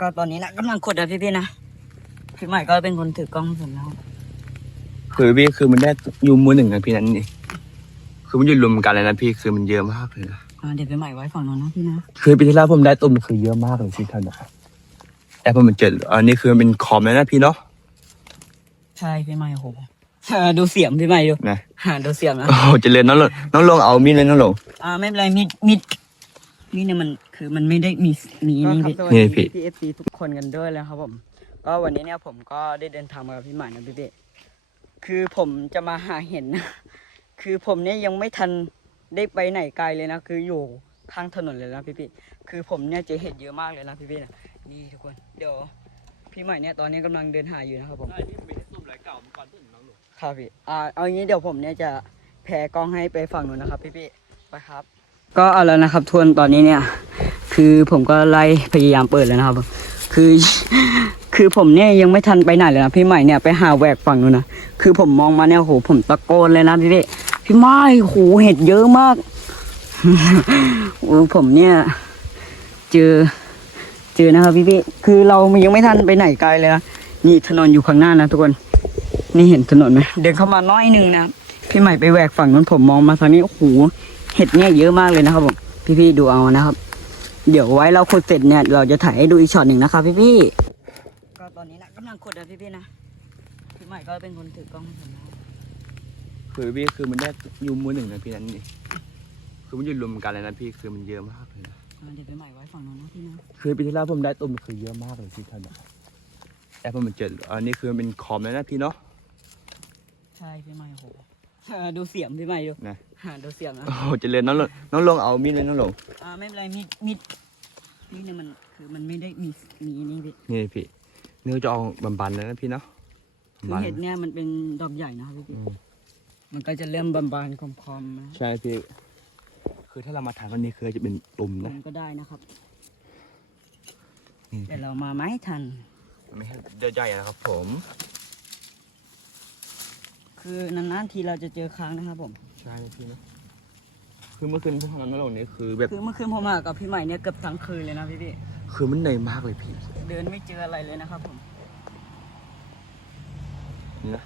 ก็ตอนนี้นะกำลังกดนะพี่ๆนะพี่ใหม่ก็เป็นคนถือกล้องให้ผมแล้วคือพี่คือมันได้อยู่มือหนึ่งนะพี่นั้นนี่คือมันอยู่รวมกันเลยนะพี่คือมันเยอะมากเลยนะอ่าเดี๋ยวพี่ใหม่ไว้ฝั่งโน้นนะพี่นะคือปีที่แล้วผมได้ตุ่มคือเยอะมากเลยที่ท่านนะครับแต่พอมันเจออันนี้คือมันเป็นคอมแล้วนะพี่เนาะใช่พี่ใหม่โอ้โหอ่าดูเสียงพี่ใหม่ดูนะอ่าดูเสียงนะโอ้โหเจริญน้องลงน้องลงเอามีดเลยน้องลงอ่าไม่เป็นไรมีดมีด มีดเนี่ยมันคือมันไม่ได้มีมีนี่พี่นี่พี่พี่เอฟซีทุกคนกันด้วยเลยครับผม ก็วันนี้เนี่ยผมก็ได้เดินทางมากับพี่ใหม่นะพี่เป้คือผมจะมาหาเห็นนะคือผมเนี่ยยังไม่ทันได้ไปไหนไกลเลยนะ คืออยู่ข้างถนนเลยนะพี่พี่คือผมเนี่ยเจอเห็ดเยอะมากเลยนะพี่พี่นะนี่ทุกคนเดี๋ยวพี่ใหม่เนี่ยตอนนี้กำลังเดินหาอยู่นะครับผมครับพี่อ่าเอางี้เดี๋ยวผมเนี่ยจะแพรกล้องให้ไปฝั่งนู้นนะครับพี่พี่ไปครับ ก็เอาแล้วนะครับทวนตอนนี้เนี่ย คือผมก็ไล่พยายามเปิดแล้วนะครับ คือคือผมเนี่ยยังไม่ทันไปไหนเลยนะพี่ใหม่เนี่ยไปหาแหวกฝั่งนู้นนะคือผมมองมาเนี่ยโหผมตะโกนเลยนะพี่พี่พี่ใหม่โหเห็ดเยอะมากโอ้ผมเนี่ย เจอ เจอนะครับพี่พี่คือเรายังไม่ทันไปไหนไกลเลยนะนี่ถนนอยู่ข้างหน้านะทุกคน นี่เห็นถนนไหมเดินเข้ามาน้อยหนึ่งนะพี่ใหม่ไปแหวกฝั่งนู้นผมมองมาทางนี้โอ้โห เห็ดเนี่ยเยอะมากเลยนะครับผมพี่ๆดูเอานะครับ เดี๋ยวไว้เราขุดเสร็จเนี่ย เราจะถ่ายให้ดูอีกช็อตหนึ่งนะครับพี่ๆก็ตอนนี้นะกำลังขุดนะพี่ๆนะพี่ใหม่ก็เป็นคนถือกล้องให้ผมนะครับคือพี่คือมันได้อยู่มือหนึ่งนะพี่นั้นนี่คือมันอยู่รวมกันเลยนะพี่คือมันเยอะมากเลยนะอ่าเดี๋ยวพี่ใหม่ไว้ฝั่งนู้นนะพี่นะคือปีที่แล้วผมได้ตุ่มคือเยอะมากเลยที่ท่านนะครับแต่พอมันเจออันนี้คือมันเป็นคอมแล้วนะพี่เนาะใช่พี่ใหม่โอ้ โหอ่าดูเสียงพี่ใหม่ดูนะ อ่าดูเสียงนะโอ้โหเจริญน้องลงน้องลงเอามีดเลยน้องลงอ่าไม่เป็นไรมีดมีดมีดเนี่ยมันคือมันไม่ได้มีมีนี่พี่นี่พี่เนื้อจะออกบานๆเลยนะพี่เนาะคือบานเห็ดเนี่ยมันเป็นดอกใหญ่นะครับพี่อืมมันก็จะเริ่มบานๆคอมๆนะใช่พี่ คือถ้าเรามาทานวันนี้คือจะเป็นตุ่มมันะนก็ได้นะครับ นี่แต่เรามาไม่ทันไม่ใช่ใหญ่ๆนะครับผม คือนานๆทีเราจะเจอครั้งนะครับผม ใช่พี่เนาะคือเมื่อคืนพวกเราน้องลงนี่คือแบบคือเมื่อคืนผมมากับพี่ใหม่เนี่ยเกือบทั้งคืนเลยนะพี่พี่คือมันเหนื่อยมากเลยพี่เดินไม่เจออะไรเลยนะครับผมนี่นะ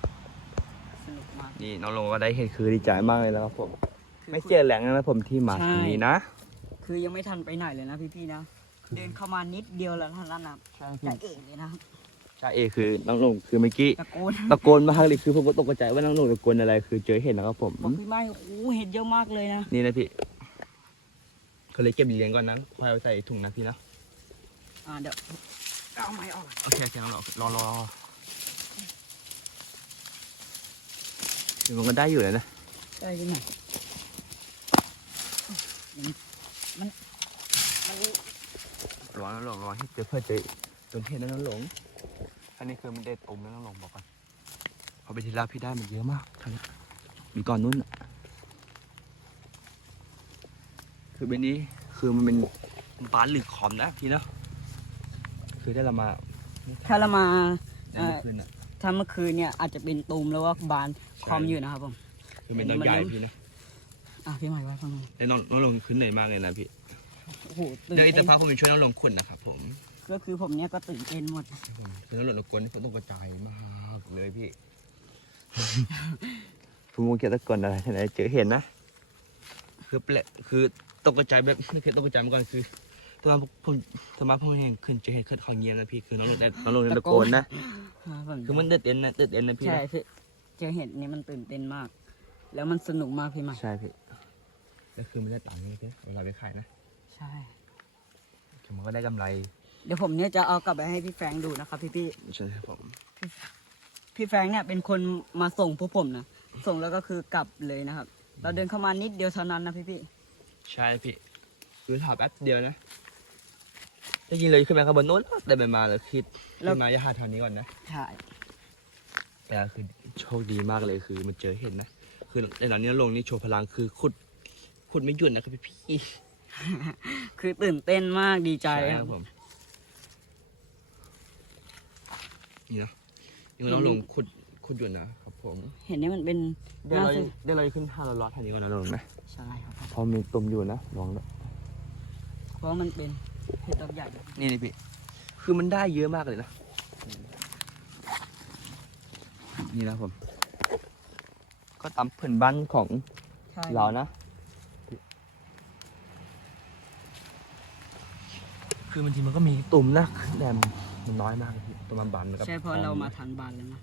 สนุกมากนี่น้องลงก็ได้เห็นคือดีใจมากเลยนะครับผม คือ ไม่เจอแหล่งนะผมที่มาใช่ทางนี้นะคือยังไม่ทันไปไหนเลยนะพี่พี่ๆนะเดินเข้ามานิดเดียวแล้วเท่านั้นนะใช่แต่เองเลยนะครับ ใช่เอคือน้องลงคือเมื่อกี้ตะโกนตะโกนมากเลยคือผมก็ตกใจว่าน้องลงตะโกนอะไร คือเจอเห็นนะครับผมบอกพี่ใหม่โอ้โหเห็ดเยอะมากเลยนะ นี่นะพี่เขาเลยเก็บเหรียญก่อนนะคอยเอาใส่ถุงนะพี่นะอ่าเดี๋ยวเอาไม้ออกโอเคโอเครอรอรอรอเดี๋ยวมันก็ได้อยู่เลยนะได้พี่ใหม่มันมันมันรอนะหลงรอให้เจอเพื่อเจอจนเห็นนะน้องหลง อันนี้คือมันเด็ดตุ่มนะน้องหลงบอกก่อนพอไปทีละพี่ได้มันเยอะมากท่านี้มีก่อนนู้นน่ะคือเป็นนี้คือมันเป็นบานหรือคอมนะพี่เนาะคือได้เรามาถ้าเรามาในเมื่อคืนน่ะถ้าเมื่อคืนเนี่ยอาจจะเป็นตูมแล้วว่าบานคอมอยู่นะครับผมคือเป็นน้องใหญ่พี่นะอะพี่ใหม่ไว้ฟังหน่อยแต่น้องน้องลงขึ้นเหนื่อยมากเลยนะพี่โอ้โหตื่นเดี๋ยวอีกเต้สักนพักผมจะช่วยน้องลงขุดนะครับผม ก็คือผมเนี่ยก็ตื่นเต้นหมด คือน้องลงตะโกนนี่ผมต้องกระจายมากเลยพี่ผมมองเกี่ยวตะโกนอะไรที่ไหนเจอเห็นนะ คือเปลกคือตกกระจายแบบไม่เคยตกกระจายมาก่อนคือตอนนั้นผมสมาผมเห็นขึ้นเจอเห็นขึ้นเขาเงียบนะพี่คือน้องลงแต่น้องลงตะโกนนะอ่าผมคือมันเดือดเต้นนะเดือดเต้นนะพี่ใช่นะคือเจอเห็ดนี่มันตื่นเต้นมาก แล้วมันสนุกมากพี่ใหม่ใช่พี่แล้วคือมันได้ตังค์เลยพี่เวลาไปขายนะ ใช่ คือมันก็ได้กำไร เดี๋ยวผมเนี่ยจะเอากลับไปให้พี่แฟรงค์ดูนะครับพี่พี่ใช่ครับผม พี่แฟรงค์เนี่ยเป็นคนมาส่งพวกผมนะส่งแล้วก็คือกลับเลยนะครับ เราเดินเข้ามานิดเดียวเท่านั้นนะพี่พี่ใช่พี่คือถามแป๊บเดียวนะได้ยินเลยขึ้นมาข้างบนโน้นได้ไปมาเลยคิดขึ้นมาอย่าหาทางนี้ก่อนนะใช่แต่คือโชคดีมากเลยคือมันเจอเห็นนะคือในหลังนี้ลงนี่โชว์พลังคือขุดขุดไม่หยุดนะครับพี่พี่คือตื่นเต้นมากดีใจครับผม นี่นะนี่มันต้องลงขุดขุดหยุดนะครับผม เห็นนี่มันเป็นเดี๋ยวเราน่าสนเดี๋ยวเราขึ้นห้าร้อยทางนี้ก่อนนะลงนะใช่ครับพอมีตุ่มอยู่นะลองนะเพราะว่ามันเป็นเห็ดดอกใหญ่นี่นี่พี่คือมันได้เยอะมากเลยนะนี่นะผม ก็ตามผืนบ้านของใช่เรานะ คือบางทีมันก็มีตุ่มนะแต่ มันน้อยมากเลยพี่ตัวมันบานกับใช่เพราะเรามาทันบานแล้วนะ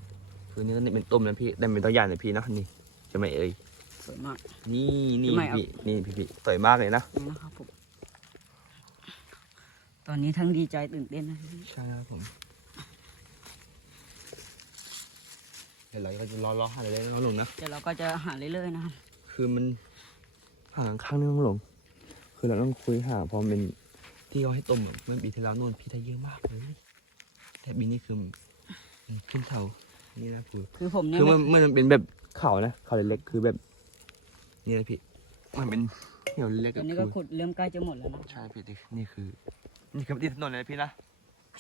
คือนี่ก็นี่เป็นตุ่มนะพี่แต่เป็นตัวอย่างนะพี่นะนี่จะไม่เอ่ยสวยมาก นี่นี่ทำไมเอาพี่นี่พี่พี่สวยมากเลยนะนี่นะครับผมตอนนี้ทั้งดีใจตื่นเต้นนะพี่ใช่ครับผมเดี๋ยวเราก็จะรอรอหาเลยๆนะน้องหลงนะเดี๋ยวเราก็จะหาเรื่อยๆนะครับคือมันห่างข้างนึงน้องหลงคือเราต้องคุยหาเพอเป็นที่เขาให้ต้มอะเมื่อปีที่แล้วนู่นพี่ได้เยอะมากเลย แต่ปีนี้คือมันขึ้นเท่านี่นะคือคือผมเนี่ยคือไม่มันมันเป็นแบบเขานะเขาเล็กๆคือแบบ นี่นะพี่ มันเป็นเหี่ยวเล็กตออะนนี้คืก็อขุดเริ่มใกล้จะหมดแล้วนะใช่พี่นี่คือ นี่คือที่ถนนเลยพี่นะ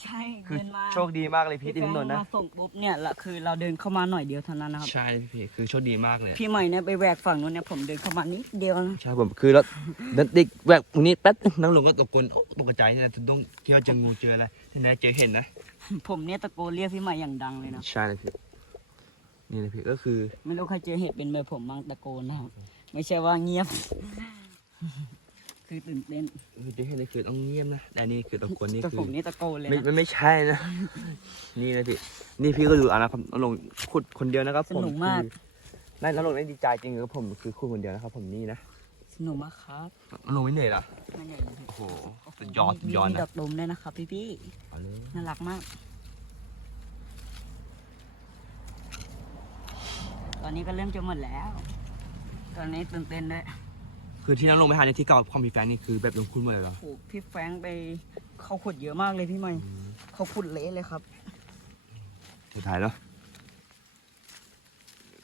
ใช่คือเดินมาโชคดีมากเลยพี่ที่ถนนนะมาส่งปุ๊บเนี่ยละคือเราเดินเข้ามาหน่อยเดียวเท่านั้นนะครับใช่พี่คือโชคดีมากเลยพี่ใหม่เนี่ยไปแหวกฝั่งนู้นเนี่ยผมเดินเข้ามานิดเดียวนะใช่ผมคือรถดันติกแวกตรงนี้แป๊บนึงน้องหลงก็ตกกลโอ้ตกใจเนี่ยถึงต้องคิดว่าเจองูเจออะไรที่ไหนเจอเห็นนะ ผมเนี่ยตะโกนเรียกพี่ใหม่อย่างดังเลยนะใช่เลยพี่นี่เลยพี่ก็คือ ไม่รู้ใครเจอเห็ดเป็นแบบผมบ้างตะโกนนะครับไม่ใช่ว่าเงียบ คือตื่นเต้นคือเจอเห็นนี่คือต้องเงียบนะแต่นี่คือตกกลนี่แต่คืผอมนี่ตะโกนเลยไม่นะมันไม่ใช่นะ นี่นะพี่นี่พี่ก็ดูเอะนะครับน้องหลงขุดคนเดียวนะครับ สผมนุกมาก คือนั่นน้องหลงได้ดีใจจริงครับผมคือขุดคนเดียวนะครับ ผมนี่นะสนุกมากครับน้องหลงไม่เหนื่อยเหรอไม่ใหญ่เลยพี่โอ้โห สุดยอดสุดยอดมีดนะอกดมด้วยนะครับพี่พี่เอาเลยๆน่ารักมาก ตอนนี้ก็เริ่มจะหมดแล้ว ตอนนี้ตื่นเต้นด้วยคือที่น้องลงไปหาในที่เก่าความมีแฟนนี่คือแบบลงคุณหมดเลยเหรอโอ้โหพี่แฟรงค์ไปเขาขุดเยอะมากเลยพี่ใหม่เขาขุดเละเลยครับ สุดท้ายแล้ว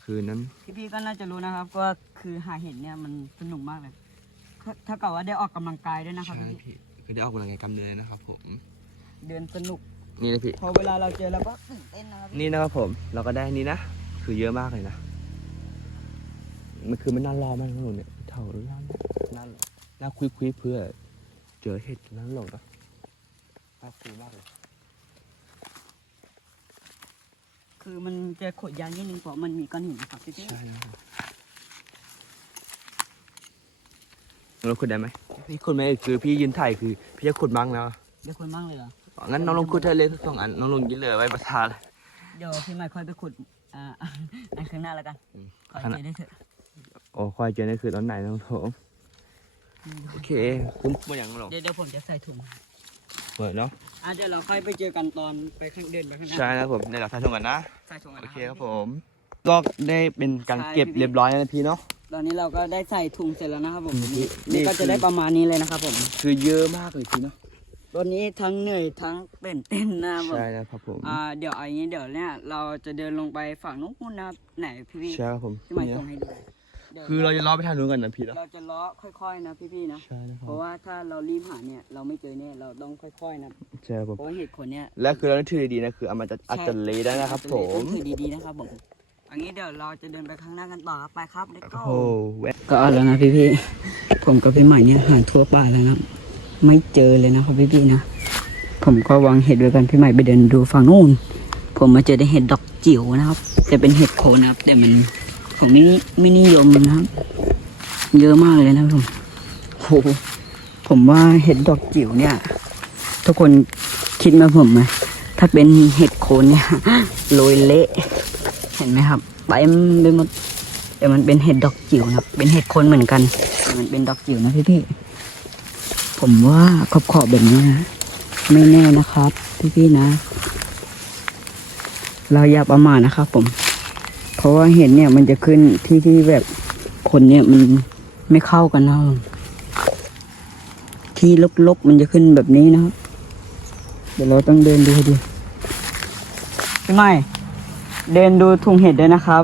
คืนนั้น พี่พี่ๆก็น่าจะรู้นะครับว่าคือหาเห็ดเนี่ยมันสนุกมากเลยถ้าถ้าเกิดว่าได้ออกกำลังกายด้วยนะครับใช่พี่พี่ คือได้ออกกำลังกายกล้ามเนื้อนะครับผม เดินสนุก นี่นะพี่ พอเวลาเราเจอเราก็ตื่นเต้นนะครับพี่นี่นะครับผม เราก็ได้นี่นะ คือเยอะมากเลยนะ มันคือมันน่ารอมากนะหนูเนี่ยเท่าน่าน่าน่าคุยคุยๆเพื่อ เจอเห็ดนั้นหลงนะน่าคุยมากเลย คือมันจะขุดยากนิดนึงเพราะมันมีก้อนหินนะครับพี่พี่ใช่นะครับ เราขุดได้ไหมพี่ขุดไหมคือพี่ยืนถ่ายคือพี่จะขุดมั้งนะเดี๋ยวคนบ้างเลยเหรอ งั้นน้องลงขุดเธอเลยสองอันน้องลงยินเลยไว้ประทานเดี๋ยวพี่ใหม่ค่อยไปขุด อ่า อันข้างหน้าแล้วกันอืมขอข้างหน้าเจอได้เถอะ โอ้คอยเจอนี่คือตอนไหนน้องโถมโอเคคุ้มหมดอย่างน้องลงเดี๋ยวเดี๋ยวผมจะใส่ถุงเปิดเนาะอะเดี๋ยวเราค่อยไปเจอกันตอนไปข้างเดินไปข้างหน้า ใช่นะครับผมในหลักฐานตรงกันนะ ใส่ถุงก่นโอนะ เคครับผม ก็ได้เป็นการเก็บใช่พี่เรียบร้อยแล้วนะพี่เนาะ ตอนนี้เราก็ได้ใส่ถุงเสร็จแล้วนะครับผมอืมนี่นี่ก็คือจะได้ประมาณนี้เลยนะครับผม คือเยอะมากเลยพี่เนาะตอนนี้ทั้งเหนื่อยทั้งตื่นเต้นนะครับผมใช่นะครับผมอ่าเดี๋ยวเอาอย่างนี้เดี๋ยวเนี่ยเราจะเดินลงไปฝั่งนู้นนะครับไหนพี่พี่ใช่ครับผมพี่ใหม่นี่ส่งนะให้ดูดี๋ยวคือเราจะล้อไปทางนู้นกันนะพี่เนาะเราจะเลาะค่อยๆนะพี่ๆนะใช่นะครัเพบราะว่าถ้าเรารีบหาเนี่ยเราไม่เจอเนี่ยเราต้องค่อยๆนะใช่ครับผมเพราะว่าเห็ดขนเนี่ยและคือเราต้องถือดีๆนะคือเอามาจะอาจจะเละได้นะครับผต้มองถือดีๆนะครับผม อันนี้เดี๋ยวเราจะเดินไปข้างหน้ากันต่อครับไปครับเด็กโอ้โหแวะก็เอาแล้วนะพี่ๆผมกับพี่ใหม่เนี่ยหาทั่วป่าแล้วนะไม่เจอเลยนะครับพี่ๆนะผมก็วางเห็ดไว้กันพี่ใหม่ไปเดินดูฝั่งนู้นผมมาเจอได้เห็ดดอกจิ๋วนะครับจะเป็นเห็ดโคนนะครับ แต่มันผมไม่ไม่นิยมนะครับ เยอะมากเลยนะผมโหผมว่าเห็ดดอกจิ๋วเนี่ย ทุกคนคิดมาผมไหมถ้าเป็นเห็ดโคนเนี่ยโรยเละ เห็นไหมครับใบมันไปหมดแต่มันเป็นเห็ดดอกจิ๋วนะครับ เป็นเห็ดคนเหมือนกันแต่มันเป็นดอกจิ๋วนะพี่พี่ผมว่าขอบขอบแบบนี้นะไม่แน่นะครับ พี่พี่นะ เราอย่าประมาทนะครับผม เพราะว่าเห็ดเนี่ยมันจะขึ้นที่ที่แบบคนเนี่ยมันไม่เข้ากันนะที่ลกๆมันจะขึ้นแบบนี้นะครับเดี๋ยวเราต้องเดินดูให้ดีไม่ เดินดูถุงเห็ดด้วยนะครับ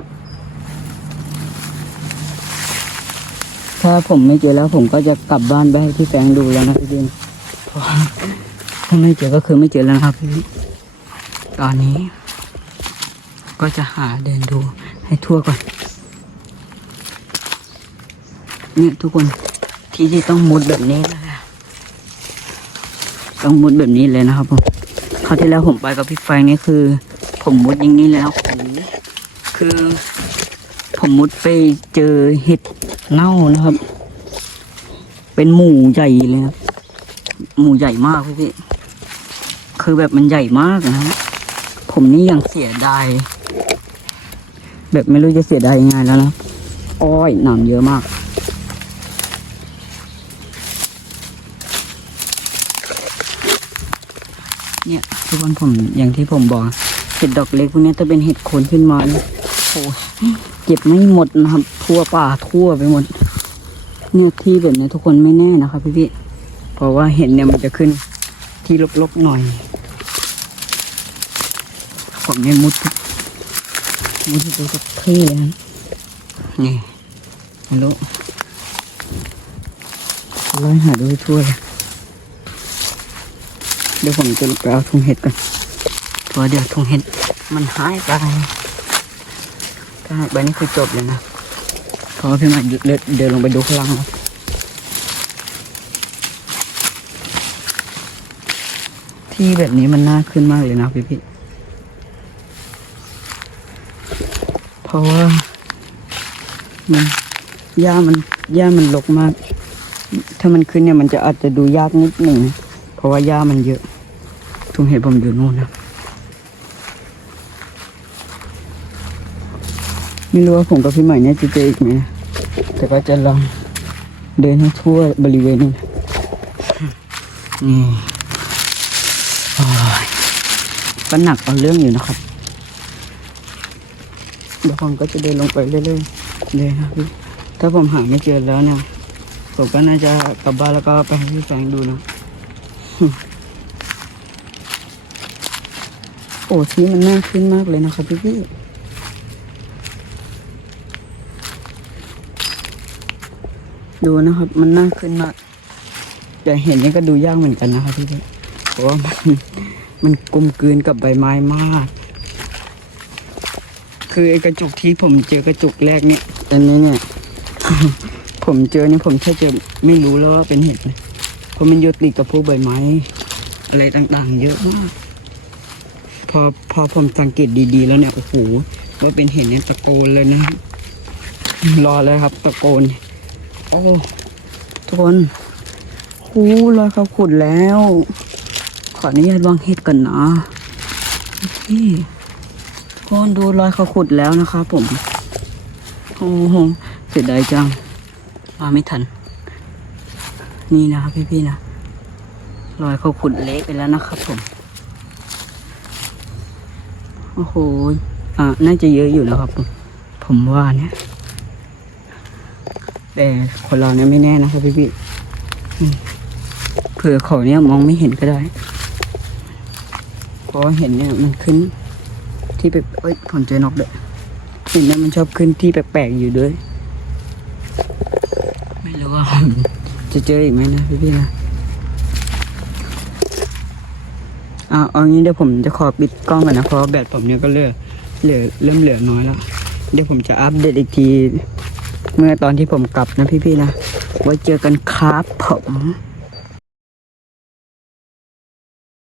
ถ้าผมไม่เจอแล้วผมก็จะกลับบ้านไปให้พี่แฟงดูแล้วนะพี่ดินเพราะถ้าไม่เจอก็คือไม่เจอแล้วครับพี่ตอนนี้ ก็จะหาเดินดูให้ทั่วก่อน เนี่ยทุกคนที่ที่ต้องมุดแบบนี้เลยอะต้องมุดแบบนี้เลยนะครับผมขราวที่แล้วผมไปกับพี่แฟงนี่คือ ผมมุดอย่างนี้แล้ว คือ ผมมุดไปเจอเห็ดเน่านะครับ เป็นหมูใหญ่เลยครับหมูใหญ่มากพี่พี่คือแบบมันใหญ่มากนะผมนี่ยังเสียดายแบบไม่รู้จะเสียดายยังไงแล้วนะอ้อยหนามเยอะมากเนี่ยทุกคนผมอย่างที่ผมบอกเห็ดดอกเล็กพวกนี้ยถ้าเป็นเห็ดโคนขึ้นมาเนี่ย โอ้ยเก็บไม่หมดนะครับ ทั่วป่าทั่วไปหมด เนี่ยที่แบบเนี้ยทุกคนไม่แน่นะครับพี่พี่เพราะว่าเห็ดเนี่ยมันจะขึ้นที่ลกๆหน่อยผมเนี่ยมุดมุดทุกทุกที่เลยนะนี่ไม่รู้ไล่หาดูให้ทั่วเลยเดี๋ยวผมจะไปเอาถุงเห็ดก่อนเพราะเดี๋ยวถุงเห็ดมันหายไป ถ้าหายไปนี่คือจบเลยนะเพราะพี่ใหม่เดินลงไปดูข้างล่างแล้วที่แบบนี้มันน่าขึ้นมากเลยนะพี่พี่เพราะว่ามันหญ้ามันหญ้ามันรกมาก ถ้ามันขึ้นเนี่ยมันจะอาจจะดูยากนิดหนึ่ง เพราะว่าหญ้ามันเยอะทุ่งเห็ดผมอยู่นู่นนะ ไม่รู้ว่าผมกับพี่ใหม่เนี่ยจะเจออีกไหมนะแต่ก็จะลองเดินให้ทั่วบริเวณนี้นะนี่โอ้ยก็หนักเอาเรื่องอยู่นะครับ เดี๋ยวผมก็จะเดินลงไปเรื่อยๆเลยนะพี่ถ้าผมหาไม่เจอแล้วเนี่ยผมก็น่าจะกลับบ้านแล้วก็ไปให้พี่แฟงดูนะโอ้ที่มันน่าขึ้นมากเลยนะครับพี่พี่ ดูนะครับ มันน่าขึ้นมากแต่เห็นนี่ก็ดูยากเหมือนกันนะครับพี่เพราะว่ามันมันกลมกลืนกับใบไม้มาก คือไอ้กระจุกที่ผมเจอกระจุกแรกเนี่ยอันนี้เนี่ย ผมเจอเนี่ยผมแค่จะไม่รู้แล้วว่าเป็นเห็ดเลยเพราะมันโยติดกับพวกใบไม้ อะไรต่างๆ เยอะมาก พอพอผมสังเกตดีๆ แล้วเนี่ยโอ้โหว่าเป็นเห็นเนี่ยตะโกนเลยนะครับรอเลยครับ ตะโกน โอ้ทุกคนโอ้รอยเขาขุดแล้ว ขออนุญาตวางเห็ดก่อนนะพี่ทุกคนดูรอยเขาขุดแล้วนะครับผมโอ้โหเสียดายจังมาไม่ทัน นี่นะครับพี่ๆนะรอยเขาขุดเละไปแล้วนะครับผมโอ้โหอ่าน่าจะเยอะอยู่นะครับผมผมว่าเนี่ย แต่คนเราเนี่ยไม่แน่นะครับพี่พี่เผื่อเขาเนี่ยมองไม่เห็นก็ได้เพราะเห็นเนี่ยมันขึ้น ที่แปลกเอ้ยผมเจอนกด้วยเห็นเนี่ยมันชอบขึ้นที่แปลกๆอยู่ด้วย ไม่รู้ว่าจะเจออีกไหมนะพี่พี่ๆนะอ่าเอางี้เดี๋ยวผมจะขอปิดกล้องก่อนนะเพราะแบตผมเนี่ยก็เหลือเหลือเริ่มเหลือน้อยแล้ว เดี๋ยวผมจะอัปเดตอีกที เมื่อตอนที่ผมกลับนะพี่ๆนะ ไว้เจอกันครับผม